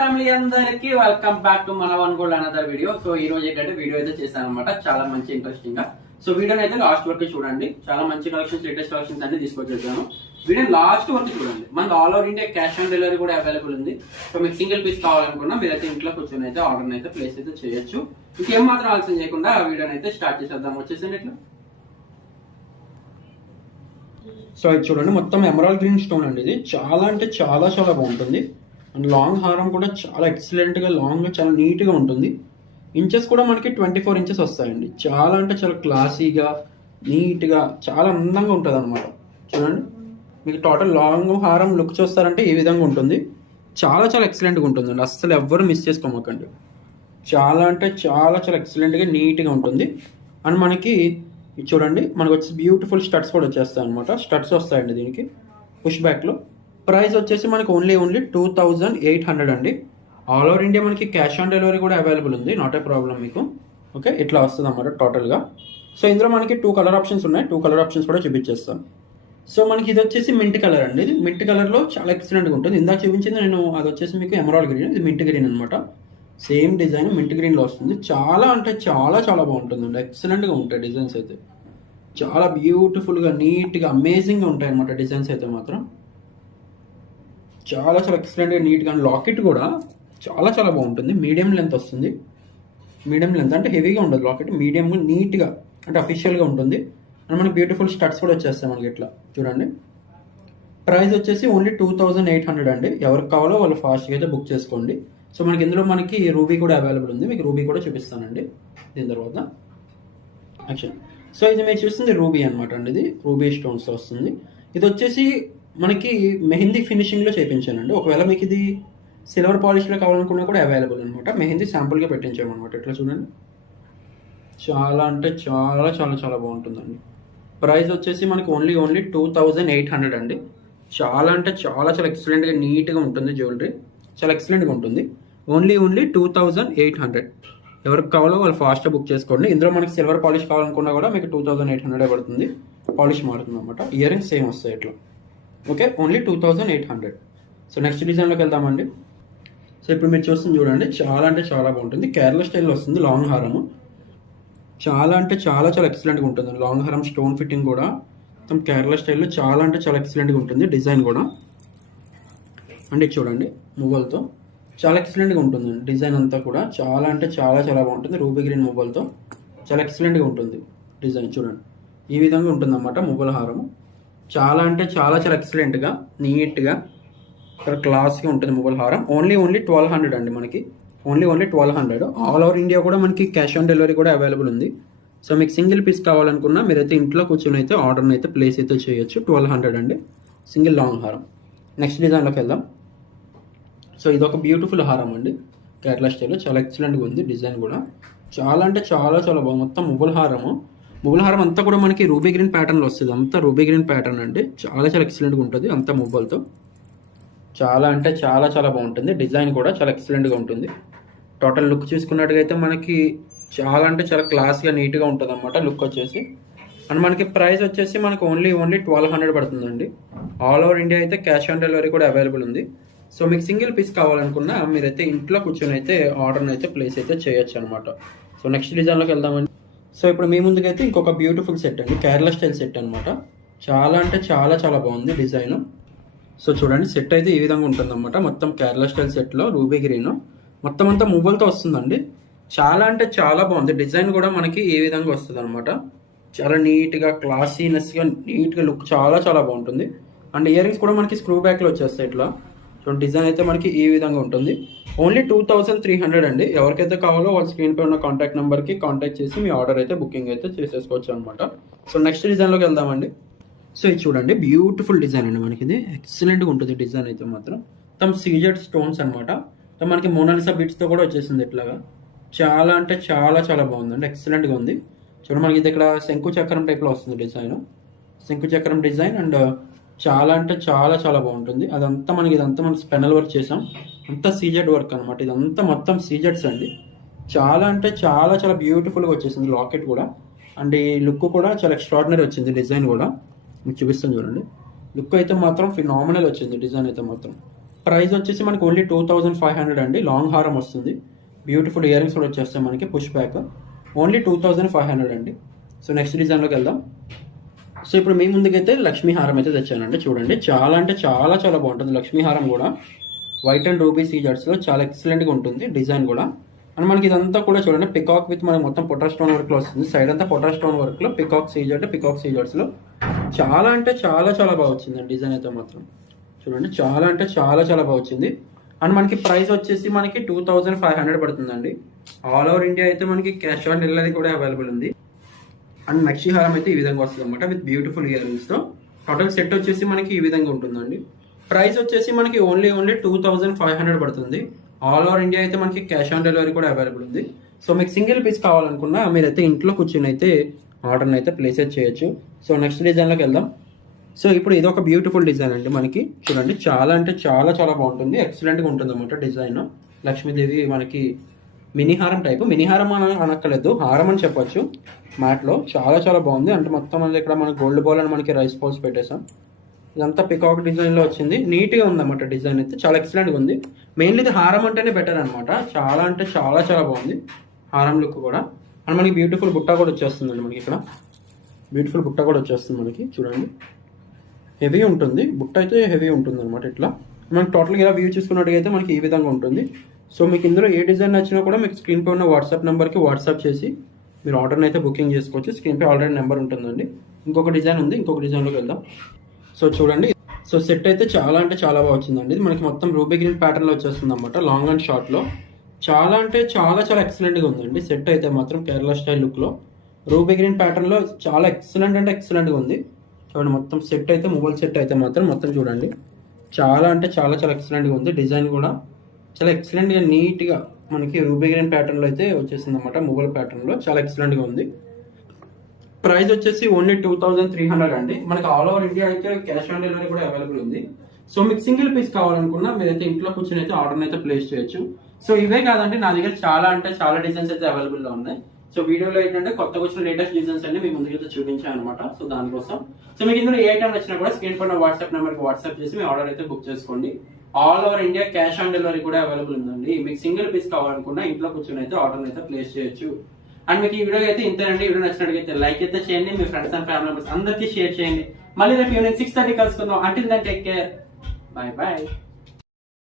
Family అందరికి welcome back to మన one gold another video. So ఈ రోజు ఏంటంటే వీడియో అయితే చేశాను అనమాట, చాలా మంచి ఇంట్రెస్టింగ్ గా. సో వీడియోని అయితే లాస్ట్ వరకు చూడండి, చాలా మంచి కలెక్షన్స్, లేటెస్ట్ కలెక్షన్స్ అన్ని తీసుకొచ్చేసాను. వీడియో లాస్ట్ వరకు చూడండి. మనకి all over India cash on delivery కూడా అవైలబుల్ ఉంది. సో మీకు సింగిల్ పీస్ కావాలనుకున్నా మీరైతే ఇంట్లో కూర్చొని అయితే ఆర్డర్ అయితే ప్లేస్ అయితే చేయొచ్చు. ఇంకేం మాత్రం ఆలస్యం చేయకుండా ఆ వీడియోని అయితే స్టార్ట్ చేసేద్దాం. వచ్చేసండి ఇట్లా. సో ఇది చూడండి, మొత్తం ఎమరాల్డ్ గ్రీన్ స్టోన్ అండి. ఇది చాలా అంటే చాలా చాలా బాగుంటుంది. అండ్ లాంగ్ హారం కూడా చాలా ఎక్సలెంట్గా లాంగ్గా చాలా నీట్గా ఉంటుంది. ఇంచెస్ కూడా మనకి 24 ఇంచెస్ వస్తాయండి. చాలా అంటే చాలా క్లాసీగా నీట్గా చాలా అందంగా ఉంటుంది అనమాట. చూడండి, మీకు టోటల్ లాంగ్ హారం లుక్ చూస్తారంటే ఈ విధంగా ఉంటుంది. చాలా చాలా ఎక్సలెంట్గా ఉంటుందండి, అస్సలు ఎవ్వరు మిస్ చేసుకోమకండి. చాలా అంటే చాలా చాలా ఎక్సలెంట్గా నీట్గా ఉంటుంది. అండ్ మనకి చూడండి, మనకు వచ్చి బ్యూటిఫుల్ స్టడ్స్ కూడా వచ్చేస్తాయి అనమాట. స్టడ్స్ వస్తాయండి దీనికి పుష్ బ్యాక్లో. ప్రైస్ వచ్చేసి మనకి ఓన్లీ 2800 అండి. ఆల్ ఓవర్ ఇండియా మనకి క్యాష్ ఆన్ డెలివరీ కూడా అవైలబుల్ ఉంది, నాట్ ఏ ప్రాబ్లం మీకు. ఓకే, ఇట్లా వస్తుంది అన్నమాట టోటల్గా. సో ఇందులో మనకి 2 కలర్ ఆప్షన్స్ ఉన్నాయి. 2 కలర్ ఆప్షన్స్ కూడా చూపించేస్తాను. సో మనకి ఇది వచ్చేసి మింట్ కలర్ అండి. ఇది మింట్ కలర్లో చాలా ఎక్సలెంట్గా ఉంటుంది. ఇందాక చూపించింది నేను, అది వచ్చేసి మీకు ఎమరాల్డ్ గ్రీన్, ఇది మింట్ గ్రీన్ అనమాట. సేమ్ డిజైన్ మింట్ గ్రీన్లో వస్తుంది. చాలా అంటే చాలా చాలా బాగుంటుందండి, ఎక్సలెంట్గా ఉంటాయి డిజైన్స్ అయితే. చాలా బ్యూటిఫుల్గా నీట్గా అమేజింగ్గా ఉంటాయి అనమాట డిజైన్స్ అయితే మాత్రం. చాలా చాలా ఎక్సలెంట్గా నీట్గా. అండ్ లాకెట్ కూడా చాలా చాలా బాగుంటుంది. మీడియం లెంత్ వస్తుంది. మీడియం లెంత్ అంటే హెవీగా ఉండదు లాకెట్, మీడియంగా నీట్గా అంటే అఫీషియల్గా ఉంటుంది. అండ్ మనకి బ్యూటిఫుల్ స్టడ్స్ కూడా వచ్చేస్తాయి మనకి ఇట్లా. చూడండి, ప్రైస్ వచ్చేసి ఓన్లీ 2800 అండి. ఎవరికి కావాలో వాళ్ళు ఫాస్ట్గా అయితే బుక్ చేసుకోండి. సో మనకి ఇందులో మనకి రూబీ కూడా అవైలబుల్ ఉంది. మీకు రూబీ కూడా చూపిస్తానండి దీని తర్వాత యాక్చువల్. సో ఇది మీరు చూస్తుంది రూబీ అనమాట అండి. ఇది రూబీ స్టోన్స్ వస్తుంది. ఇది వచ్చేసి మనకి మెహందీ ఫినిషింగ్లో చేయించానండి. ఒకవేళ మీకు ఇది సిల్వర్ పాలిష్లో కావాలనుకున్నా కూడా అవైలబుల్ అనమాట. మెహందీ శాంపుల్గా పెట్టించామన్నమాట. ఇట్లా చూడండి, చాలా అంటే చాలా చాలా చాలా బాగుంటుందండి. ప్రైస్ వచ్చేసి మనకి ఓన్లీ 2800 అండి. చాలా అంటే చాలా చాలా ఎక్సలెంట్గా నీట్గా ఉంటుంది జ్యువెలరీ, చాలా ఎక్సలెంట్గా ఉంటుంది. ఓన్లీ 2800. ఎవరికి కావాలో వాళ్ళు ఫాస్ట్గా బుక్ చేసుకోండి. ఇందులో మనకి సిల్వర్ పాలిష్ కావాలనుకున్నా కూడా మీకు 2800 పడుతుంది. పాలిష్ మారుతుంది అనమాట. ఇయర్ రింగ్స్ సేమ్ వస్తాయి ఇట్లా. Okay, only 2800. సో నెక్స్ట్ డిజైన్లోకి వెళ్దామండి. సో ఇప్పుడు మీరు చూస్తుంది చూడండి, చాలా అంటే చాలా బాగుంటుంది. కేరళ స్టైల్లో వస్తుంది లాంగ్ హారము. చాలా అంటే చాలా చాలా ఎక్సలెంట్గా ఉంటుంది. లాంగ్ హారం స్టోన్ ఫిట్టింగ్ కూడా మొత్తం కేరళ స్టైల్లో చాలా అంటే చాలా ఎక్సలెంట్గా ఉంటుంది. డిజైన్ కూడా అంటే చూడండి మువ్వలతో చాలా ఎక్సలెంట్గా ఉంటుంది. డిజైన్ అంతా కూడా చాలా అంటే చాలా చాలా బాగుంటుంది. రూబీ గ్రీన్ మువ్వలతో చాలా ఎక్సలెంట్గా ఉంటుంది. డిజైన్ చూడండి ఈ విధంగా ఉంటుంది అన్నమాట మువ్వల హారము. చాలా అంటే చాలా చాలా ఎక్సలెంట్గా నీట్గా చాలా క్లాస్గా ఉంటుంది మువ్వల హారం. ఓన్లీ 1200 అండి మనకి. ఓన్లీ 1200. ఆల్ ఓవర్ ఇండియా కూడా మనకి క్యాష్ ఆన్ డెలివరీ కూడా అవైలబుల్ ఉంది. సో మీకు సింగిల్ పీస్ కావాలనుకున్నా మీరైతే ఇంట్లో కూర్చొని అయితే ఆర్డర్ని అయితే ప్లేస్ అయితే చేయొచ్చు. 1200 అండి సింగిల్ లాంగ్ హారం. నెక్స్ట్ డిజైన్లోకి వెళ్దాం. సో ఇది ఒక బ్యూటిఫుల్ హారం అండి, కేరళ స్టైల్లో చాలా ఎక్సలెంట్గా ఉంది. డిజైన్ కూడా చాలా అంటే చాలా చాలా బాగుంది. మొత్తం మువ్వల హారము. మువ్వల హారం అంతా కూడా మనకి రూబీ గ్రీన్ ప్యాటర్న్లో వస్తుంది. అంతా రూబీ గ్రీన్ ప్యాటర్న్ అండి. చాలా చాలా ఎక్సలెంట్గా ఉంటుంది అంతా మువ్వలతో. చాలా అంటే చాలా చాలా బాగుంటుంది. డిజైన్ కూడా చాలా ఎక్సలెంట్గా ఉంటుంది. టోటల్ లుక్ చూసుకున్నట్టుగైతే మనకి చాలా అంటే చాలా క్లాస్గా నీట్గా ఉంటుంది అన్నమాట లుక్ వచ్చేసి. అండ్ మనకి ప్రైస్ వచ్చేసి మనకి ఓన్లీ 1200 పడుతుందండి. ఆల్ ఓవర్ ఇండియా అయితే క్యాష్ ఆన్ డెలివరీ కూడా అవైలబుల్ ఉంది. సో మీకు సింగిల్ పీస్ కావాలనుకున్నా మీరైతే ఇంట్లో కూర్చొని అయితే ఆర్డర్ని అయితే ప్లేస్ అయితే చేయొచ్చు అనమాట. సో నెక్స్ట్ డిజైన్లోకి వెళ్దామండి. సో ఇప్పుడు మీ ముందుకైతే ఇంకొక బ్యూటిఫుల్ సెట్ అండి, కేరళ స్టైల్ సెట్ అనమాట. చాలా అంటే చాలా చాలా బాగుంది డిజైన్. సో చూడండి, సెట్ అయితే ఈ విధంగా ఉంటుంది అనమాట. మొత్తం కేరళ స్టైల్ సెట్లో రూబీ గ్రీన్ మొత్తం అంతా మువ్వలతో వస్తుందండి. చాలా అంటే చాలా బాగుంది. డిజైన్ కూడా మనకి ఈ విధంగా వస్తుంది అనమాట. చాలా నీట్గా క్లాసీనెస్గా నీట్గా లుక్ చాలా చాలా బాగుంటుంది. అండ్ ఇయర్ రింగ్స్ కూడా మనకి స్క్రూ బ్యాక్లో వచ్చేస్తాయి ఇట్లా. సో డిజైన్ అయితే మనకి ఈ విధంగా ఉంటుంది. ఓన్లీ 2300 అండి. ఎవరికైతే కావాలో వాళ్ళ స్క్రీన్ పై ఉన్న కాంటాక్ట్ నెంబర్కి కాంటాక్ట్ చేసి మీ ఆర్డర్ అయితే బుకింగ్ అయితే చేసేసుకోవచ్చు అనమాట. సో నెక్స్ట్ డిజైన్లోకి వెళ్దామండి. సో ఇది చూడండి, బ్యూటిఫుల్ డిజైన్ అండి. మనకి ఇది ఎక్సలెంట్గా ఉంటుంది డిజైన్ అయితే మాత్రం. మొత్తం సీజెడ్ స్టోన్స్ అనమాట. మనకి మోనాలిసా బీట్స్తో కూడా వచ్చేసింది ఇట్లాగా. చాలా అంటే చాలా చాలా బాగుందండి, ఎక్సలెంట్గా ఉంది. చూడండి మనకి ఇది ఇక్కడ శంకు చక్రం టైప్లో వస్తుంది డిజైన్. శంకు చక్రం డిజైన్ అండ్ చాలా అంటే చాలా చాలా బాగుంటుంది. ఇదంతా మనకి స్పెనల్ వర్క్ చేసాం. అంతా సీజెడ్ వర్క్ అనమాట. ఇదంతా మొత్తం సీజెడ్స్ అండి. చాలా అంటే చాలా చాలా బ్యూటిఫుల్గా వచ్చేసింది లాకెట్ కూడా. అండ్ ఈ లుక్ కూడా చాలా ఎక్స్ట్రాడినరీ వచ్చింది. డిజైన్ కూడా మీకు చూపిస్తాను చూడండి. లుక్ అయితే మాత్రం ఫినామినల్ వచ్చింది డిజైన్ అయితే మాత్రం. ప్రైస్ వచ్చేసి మనకి ఓన్లీ 2500 అండి. లాంగ్ హారం వస్తుంది, బ్యూటిఫుల్ ఇయర్ రింగ్స్ కూడా వచ్చేస్తాయి మనకి, పుష్ బ్యాక్, ఓన్లీ 2500 అండి. సో నెక్స్ట్ డిజైన్లోకి వెళ్దాం. సో ఇప్పుడు మీ ముందుకైతే లక్ష్మీ హారం అయితే తెచ్చానండి. చూడండి, చాలా అంటే చాలా చాలా బాగుంటుంది లక్ష్మీ హారం కూడా. వైట్ అండ్ రూబీ సీజర్స్లో చాలా ఎక్సలెంట్గా ఉంటుంది డిజైన్ కూడా. అండ్ మనకి ఇదంతా కూడా చూడండి పికాక్ విత్ మనకి మొత్తం పొటా స్టోన్ వర్క్లో వస్తుంది. సైడ్ అంతా పొటా స్టోన్ వర్క్లో పికాక్ సీజర్స్లో చాలా అంటే చాలా చాలా బాగా వచ్చిందండి డిజైన్ అయితే మాత్రం. చూడండి, చాలా అంటే చాలా చాలా బాగా వచ్చింది. అండ్ మనకి ప్రైస్ వచ్చేసి మనకి 2500 పడుతుందండి. ఆల్ ఓవర్ ఇండియా అయితే మనకి క్యాష్ ఆన్ డెలివరీ కూడా అవైలబుల్ ఉంది. అండ్ నక్షి హారం అయితే ఈ విధంగా వస్తుంది అనమాట, విత్ బ్యూటిఫుల్ ఇయర్ రింగ్స్తో. టోటల్ సెట్ వచ్చేసి మనకి ఈ విధంగా ఉంటుందండి. ప్రైస్ వచ్చేసి మనకి ఓన్లీ 2500 పడుతుంది. ఆల్ ఓవర్ ఇండియా అయితే మనకి క్యాష్ ఆన్ డెలివరీ కూడా అవైలబుల్ ఉంది. సో మీకు సింగిల్ పీస్ కావాలనుకున్నా మీరైతే ఇంట్లో కూర్చొని అయితే ఆర్డర్ని అయితే ప్లేస్ చేయొచ్చు. సో నెక్స్ట్ డిజైన్లోకి వెళ్దాం. సో ఇప్పుడు ఇది ఒక బ్యూటిఫుల్ డిజైన్ అండి. మనకి చూడండి, చాలా అంటే చాలా చాలా బాగుంటుంది, ఎక్సలెంట్గా ఉంటుంది అనమాట డిజైన్. లక్ష్మీదేవి మనకి మినీ హారం టైపు, మినీ హారం అని అనక్కలేదు, హారం అని చెప్పొచ్చు. మ్యాట్లో చాలా చాలా బాగుంది. అంటే మొత్తం అనేది ఇక్కడ మనకి గోల్డ్ బాల్ అని మనకి రైస్ బాల్స్ పెట్టేసాం. ఇదంతా పికాక్ డిజైన్లో వచ్చింది, నీట్గా ఉందన్నమాట డిజైన్ అయితే, చాలా ఎక్సలెంట్గా ఉంది. మెయిన్లీ ఇది హారం అంటేనే బెటర్ అనమాట, చాలా అంటే చాలా చాలా బాగుంది హారం లుక్ కూడా. అండ్ మనకి బ్యూటిఫుల్ బుట్ట కూడా వచ్చేస్తుందండి. మనకి ఇక్కడ బ్యూటిఫుల్ బుట్ట కూడా వచ్చేస్తుంది మనకి. చూడండి, హెవీ ఉంటుంది బుట్ట అయితే, హెవీ ఉంటుంది అనమాట. ఇట్లా మనకి టోటల్గా ఇలా వ్యూ చూసుకున్నట్టుగా మనకి ఈ విధంగా ఉంటుంది. సో మీకు ఇందులో ఏ డిజైన్ నచ్చినా కూడా మీకు స్క్రీన్ పై ఉన్న వాట్సాప్ నెంబర్కి వాట్సాప్ చేసి మీరు ఆర్డర్ని అయితే బుకింగ్ చేసుకోవచ్చు. స్క్రీన్ పై ఆల్రెడీ నెంబర్ ఉంటుందండి. ఇంకొక డిజైన్ ఉంది, ఇంకొక డిజైన్లోకి వెళ్దాం. సో చూడండి, సో సెట్ అయితే చాలా అంటే చాలా బాగా వచ్చిందండి. ఇది మనకి మొత్తం రూబీ గ్రీన్ ప్యాటర్న్లో వచ్చేస్తుంది అనమాట, లాంగ్ అండ్ షార్ట్లో. చాలా అంటే చాలా చాలా ఎక్సలెంట్గా ఉందండి సెట్ అయితే మాత్రం. కేరళ స్టైల్ లుక్లో రూబీ గ్రీన్ ప్యాటర్న్లో చాలా ఎక్సలెంట్ అంటే ఎక్సలెంట్గా ఉంది. చూడండి, మొత్తం సెట్ అయితే మొబైల్ సెట్ అయితే మాత్రం మొత్తం చూడండి, చాలా అంటే చాలా చాలా ఎక్సలెంట్గా ఉంది. డిజైన్ కూడా చాలా ఎక్సలెంట్గా నీట్గా మనకి రూబీ గ్రీన్ ప్యాటర్న్లో అయితే వచ్చేసింది అనమాట, మొబైల్ ప్యాటర్న్లో చాలా ఎక్సలెంట్గా ఉంది. ప్రైస్ వచ్చేసి ఓన్లీ 2300 అండి. మనకి ఆల్ ఓవర్ ఇండియా అయితే క్యాష్ ఆన్ డెలివరీ కూడా అవైలబుల్ ఉంది. సో మీకు సింగిల్ పీస్ కావాలనుకున్నా మీరైతే ఇంట్లో కూర్చొని అయితే ఆర్డర్ అయితే ప్లేస్ చేయొచ్చు. సో ఇవే కాదండి, నా దగ్గర చాలా అంటే చాలా డిజైన్స్ అయితే అవైలబుల్లో ఉన్నాయి. సో వీడియోలో ఏంటంటే కొత్తగా వచ్చిన లేటెస్ట్ డిజైన్స్ అన్ని మీ ముందుకైతే చూపించాను అనమాట. సో దానికోసం సో మీకు ఇందులో ఏ ఐటమ్ వచ్చినా కూడా స్క్రీన్ పైన వాట్సాప్ నెంబర్కి వాట్సాప్ చేసి మీ ఆర్డర్ అయితే బుక్ చేసుకోండి. All over India cash on delivery కూడా అవైలబుల్ ఉందండి. మీకు సింగిల్ పీస్ కావాలనుకున్నా ఇంట్లో కూర్చొని అయితే ఆర్డర్ అయితే ప్లేస్ చేయొచ్చు. అండ్ మీకు ఈ వీడియో అయితే ఇంతేనండి. వీడియో నచ్చినట్లయితే లైక్ అయితే చేయండి, మీ ఫ్రెండ్స్ అండ్ ఫ్యామిలీ మెంబర్స్ అందరికీ షేర్ చేయండి. మళ్ళీ రేపు ఈవినింగ్ 6:30 కలుసుకుందాం. Until then take care, bye by.